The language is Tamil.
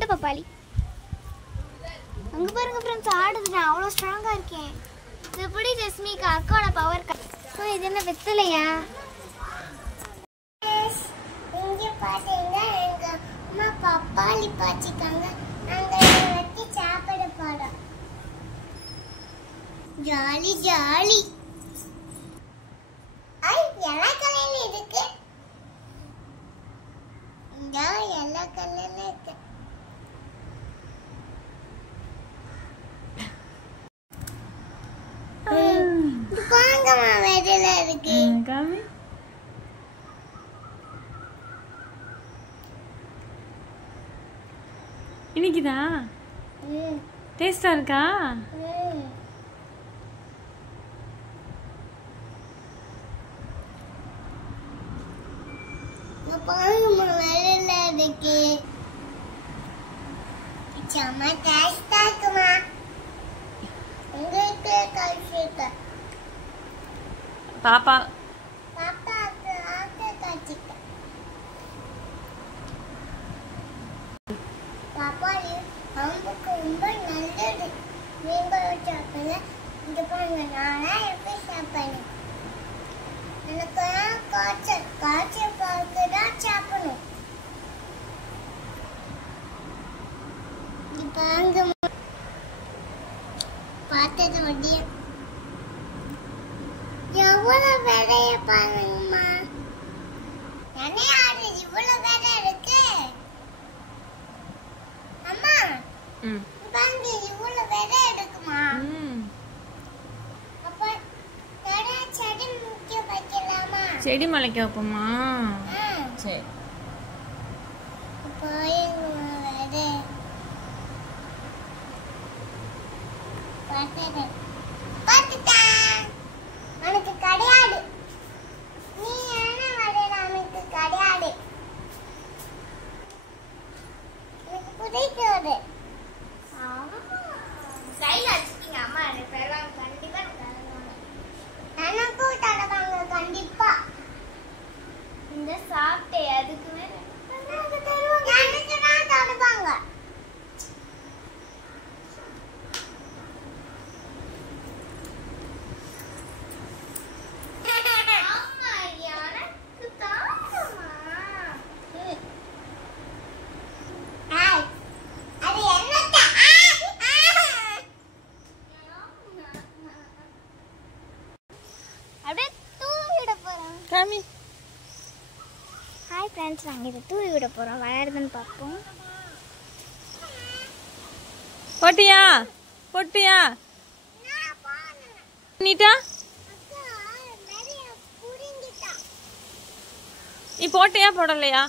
குண்டு பப்பாளி. அங்க பாருங்க ஃப்ரெண்ட்ஸ், ஆடுது. நான் அவ்வளோ ஸ்ட்ராங்கா இருக்கேன். இது எப்படி ஜெஸ்மிக்கு அக்காவோட பவர். இது என்ன வெத்தலையா? இங்க பாத்தீங்க எங்க அம்மா பப்பாளி பாச்சிக்காங்க. நாங்க வெட்டி சாப்பிட போறோம். Jolly jolly. ஐ எல்லா கலர்ல இருக்கு. இந்த எல்லா கலர்ல இருக்கு. பாங்கம்மா வெதல இருக்கு. காமி. இன்னைக்குதா? டேஸ்டா இருக்கா? பாங்கம்மா வெதல இருக்கு. செம்ம டேஸ்டா இருக்குமா? உங்களுக்கு காய்ச்சிட்ட பாப்பா பாப்பாக்கு ஆக்க காய்ச்சிட்ட. பப்பாளி உடம்புக்கு ரொம்ப நல்லது. நீங்களும் சாப்பிடல. இங்க பாருங்க, நானா எப்படி சாப்பிடணும். எனக்கு காய்ச்சல் பார்த்து தான் சாப்பிடணும். பாருங்க பார்த்தது வண்டிய எவ்வளவு விதைய பாருங்கம்மா. என்ன ஆடு இவ்வளவு விதை இருக்கு? அம்மா பாருங்க, இவ்வளவு விதை இருக்குமா? அப்ப செடி முக்கிய வைக்கலாமா? செடி முளைக்க வைப்போமா? சரி. எனக்கு கிடையாது. நீ என்ன வரையில? எனக்கு கிடையாது. எனக்கு பிடிக்காது. அம்மா கண்டிப்பா எனக்கும் தருவாங்க. கண்டிப்பா இந்த சாப்பிட்டே அதுக்குமே எனக்கு தான் தருவாங்க. ஹாய் ஃப்ரெண்ட்ஸ், நாங்கள் இதை தூவி விட போகிறோம். வளருதுன்னு பார்ப்போம். போட்டியா போட்டியா நீட்டா நீ போட்டியா போடலையா?